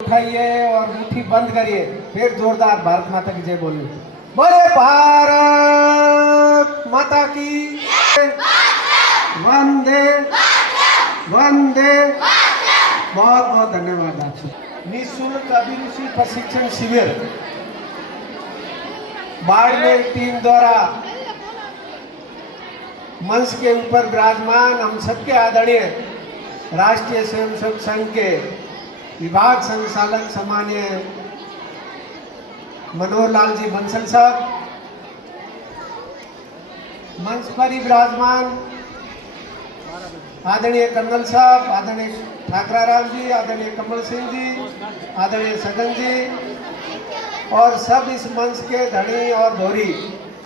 उठाइए और मुट्ठी बंद करिए, फिर जोरदार भारत माता की जय बोलिए। बोले भारत माता की वंदे वंदे। बहुत बहुत धन्यवाद आपसे। निःशुल्क अभिरुचि प्रशिक्षण शिविर बाड़मेर टीम द्वारा मंच के ऊपर विराजमान हम सबके आदरणीय राष्ट्रीय स्वयंसेवक संघ के विभाग संचालक सम्मान्य मनोहर लाल जी बंसल साहब, मंच पर ही विराजमान आदरणीय कर्नल साहब, आदरणीय ठाकरा राम जी, आदरणीय कमल सिंह जी, आदरणीय सगन जी और सब इस मंच के धनी और धोरी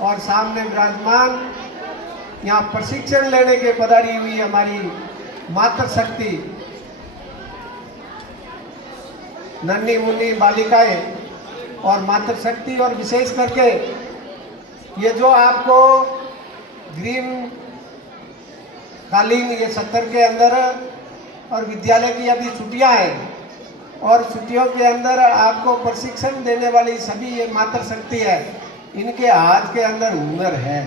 और सामने विराजमान यहाँ प्रशिक्षण लेने के पधारी हुई हमारी मातृशक्ति नन्ही मुन्नी बालिकाएं और मातृशक्ति, और विशेष करके ये जो आपको ग्रीन कालीन ये 70 के अंदर और विद्यालय की अभी छुट्टियां हैं और छुट्टियों के अंदर आपको प्रशिक्षण देने वाली सभी ये मातृशक्ति है, इनके हाथ के अंदर हुनर है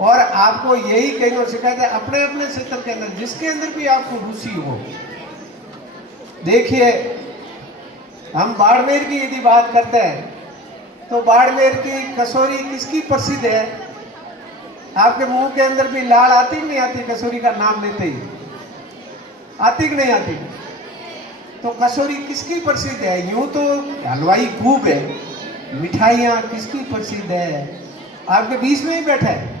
और आपको यही कहीं शिकायत है अपने अपने क्षेत्र के अंदर जिसके अंदर भी आपको रुचि हो। देखिए, हम बाड़मेर की यदि बात करते हैं तो बाड़मेर की कचौरी किसकी प्रसिद्ध है? आपके मुंह के अंदर भी लाल आती कि नहीं आती? कचौरी का नाम लेते ही आती कि नहीं आती? तो कचौरी किसकी प्रसिद्ध है? यूं तो हलवाई खूब है, मिठाइयाँ किसकी प्रसिद्ध है? आपके बीच में ही बैठा है।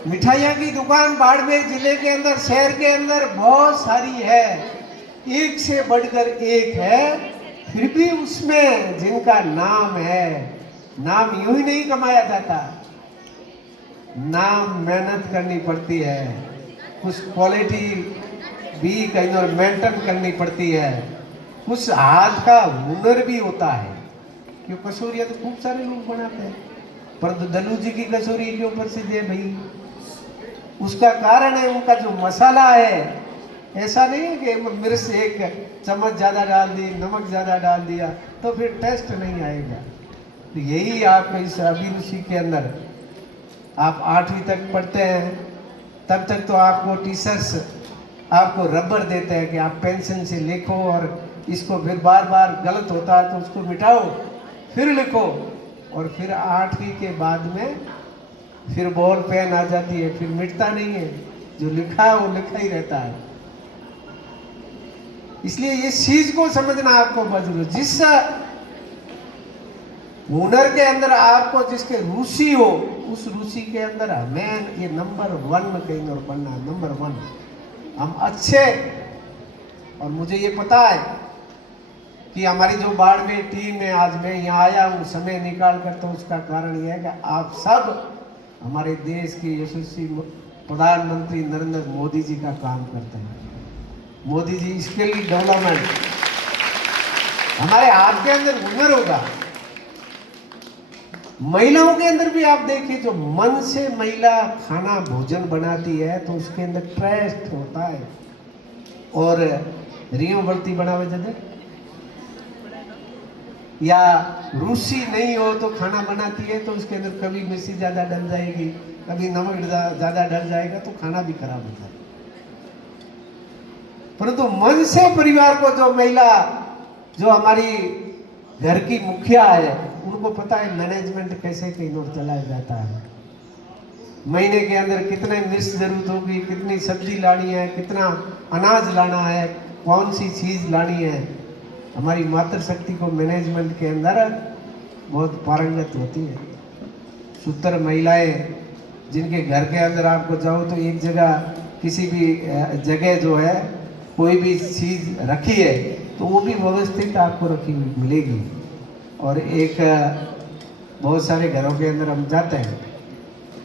मिठाइयाँ की दुकान बाड़मेर जिले के अंदर, शहर के अंदर बहुत सारी है, एक से बढ़कर एक है, फिर भी उसमें जिनका नाम है, नाम यूं ही नहीं कमाया जाता, नाम मेहनत करनी पड़ती है, कुछ क्वालिटी भी कहीं और मेंटेन करनी पड़ती है, कुछ हाथ का हुनर भी होता है। क्यों कचौरियाँ तो खूब सारे लोग बनाते हैं, परंतु दलू जी की कचौरी क्यों प्रसिद्ध है भाई? उसका कारण है उनका जो मसाला है। ऐसा नहीं है कि मिर्च एक चम्मच ज़्यादा डाल दी, नमक ज़्यादा डाल दिया तो फिर टेस्ट नहीं आएगा। तो यही आपको इस अभिरुचि के अंदर, आप 8वीं तक पढ़ते हैं तब तक तो आपको टीचर्स आपको रबर देते हैं कि आप पेंसिल से लिखो और इसको फिर बार बार गलत होता है तो उसको मिटाओ फिर लिखो, और फिर 8वीं के बाद में फिर बॉल पेन आ जाती है, फिर मिटता नहीं है, जो लिखा है वो लिखा ही रहता है। इसलिए इस चीज को समझना आपको जरूरी, जिस हुनर के अंदर आपको जिसके रुचि हो उस रुचि के अंदर हमें ये नंबर 1 कहीं और बनना है, नंबर 1 हम अच्छे। और मुझे ये पता है कि हमारी जो बाड़मेर टीम है, आज मैं यहाँ आया हूँ समय निकाल कर, तो उसका कारण यह है कि आप सब हमारे देश के यशस्वी प्रधानमंत्री नरेंद्र मोदी जी का काम करते हैं। मोदी जी स्किल डेवलपमेंट, हमारे हाथ के अंदर हुनर होगा। महिलाओं के अंदर भी आप देखिए, जो मन से महिला खाना भोजन बनाती है तो उसके अंदर ट्रस्ट होता है। और रियो बलती बनावे जदे या रुचि नहीं हो तो खाना बनाती है तो उसके अंदर कभी मिर्ची ज़्यादा डल जाएगी, कभी नमक ज़्यादा डल जाएगा तो खाना भी खराब हो जाएगा। परंतु मन से परिवार को जो महिला, जो हमारी घर की मुखिया है, उनको पता है मैनेजमेंट कैसे कहीं और चलाया जाता है। महीने के अंदर कितने मिर्च जरूरत होगी, कितनी सब्जी लानी है, कितना अनाज लाना है, कौन सी चीज़ लानी है। हमारी मातृशक्ति को मैनेजमेंट के अंदर बहुत पारंगत होती है। सूत्र महिलाएं जिनके घर के अंदर आपको जाओ तो एक जगह किसी भी जगह जो है कोई भी चीज़ रखी है तो वो भी व्यवस्थित आपको रखी हुई मिलेगी। और एक बहुत सारे घरों के अंदर हम जाते हैं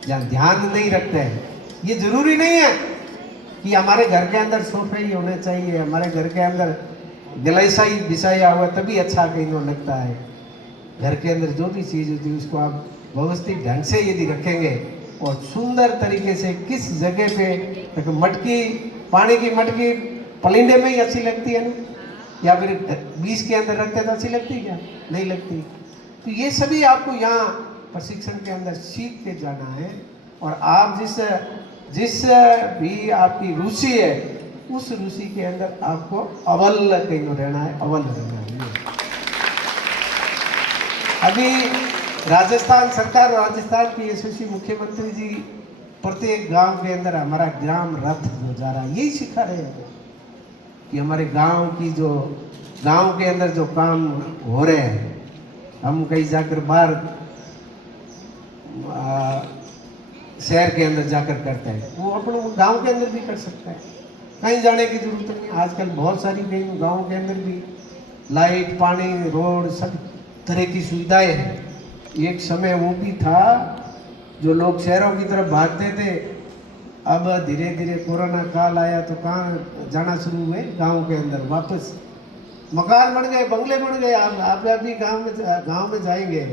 जहाँ ध्यान नहीं रखते हैं। ये जरूरी नहीं है कि हमारे घर के अंदर सोफे ही होने चाहिए, हमारे घर के अंदर गलेसा ही बिछाया हुआ तभी अच्छा कहीं लगता है। घर के अंदर जो भी चीज़ होती है उसको आप व्यवस्थित ढंग से यदि रखेंगे और सुंदर तरीके से किस जगह पे, मटकी, पानी की मटकी पलिंडे में ही अच्छी लगती है ना, या फिर 20 के अंदर रखते तो अच्छी लगती क्या? नहीं लगती। तो ये सभी आपको यहाँ प्रशिक्षण के अंदर सीख के जाना है, और आप जिस भी आपकी रुचि है उस रुचि के अंदर आपको अव्वल कहीं रहना है, अव्वल रहना है। अभी राजस्थान सरकार और राजस्थान की यशस्वी मुख्यमंत्री जी प्रत्येक गांव के अंदर हमारा ग्राम रथ जो जा रहा है यही सिखा रहे हैं कि हमारे गांव के अंदर जो काम हो रहे हैं, हम कहीं जाकर बाहर शहर के अंदर जाकर करते हैं, वो अपने गांव के अंदर भी कर सकते हैं, कहीं जाने की जरूरत नहीं। आजकल बहुत सारी गांव के अंदर भी लाइट, पानी, रोड, सब तरह की सुविधाएं हैं। एक समय वो भी था जो लोग शहरों की तरफ भागते थे, अब धीरे धीरे कोरोना काल आया तो कहाँ जाना शुरू हुए, गांव के अंदर वापस मकान बन गए, बंगले बन गए। आप अभी गांव में जाएंगे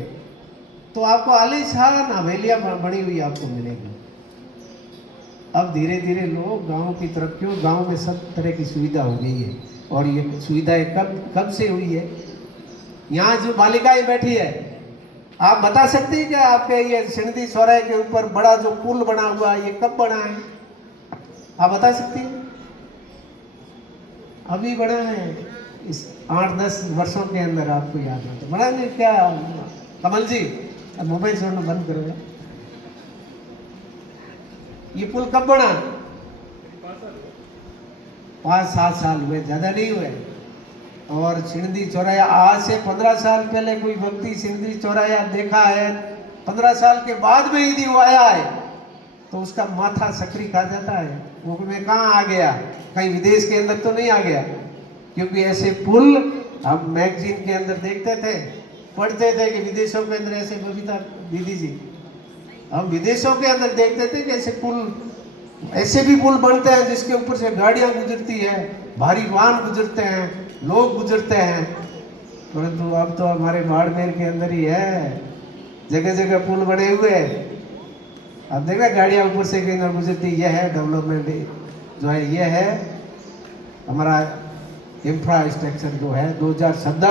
तो आपको आलीशान हवेलियां बनी हुई आपको मिलेगी। अब धीरे धीरे लोग गांव की तरफ, क्यों, गांव में सब तरह की सुविधा हो गई है। और ये सुविधाएं कब से हुई है? यहाँ जो बालिकाएं बैठी है, आप बता सकते हैं क्या आपके ये सिंधी चौराहे के ऊपर बड़ा जो पुल बना हुआ है ये कब बना है? आप बता सकती हैं? अभी बना है, इस 8-10 वर्षों के अंदर आपको याद है तो बना नहीं क्या? कमल जी मोबाइल छोड़ना बंद करो। ये पुल कब बना? 5-7 साल हुए, ज्यादा नहीं हुए। और सिंधी चौराया आज से 15 साल पहले कोई व्यक्ति सिंधी चौराया देखा है, 15 साल के बाद में यदि वो आया है तो उसका माथा सकरी खा जाता है। वो मैं कहाँ आ गया, कहीं विदेश के अंदर तो नहीं आ गया। क्योंकि ऐसे पुल हम मैगजीन के अंदर देखते थे, पढ़ते थे कि विदेशों के अंदर ऐसे, बबीता दीदी जी, हम विदेशों के अंदर देखते थे कि ऐसे भी पुल बनते हैं जिसके ऊपर से गाड़ियां गुजरती है, भारी वाहन गुजरते हैं, लोग गुजरते हैं। परंतु अब तो हमारे बाड़मेर के अंदर ही है, जगह जगह पुल बने हुए हैं। अब देखना गाड़ियां ऊपर से कहीं ना गुजरती। यह है डेवलपमेंट जो है, यह है हमारा इंफ्रास्ट्रक्चर जो है 2017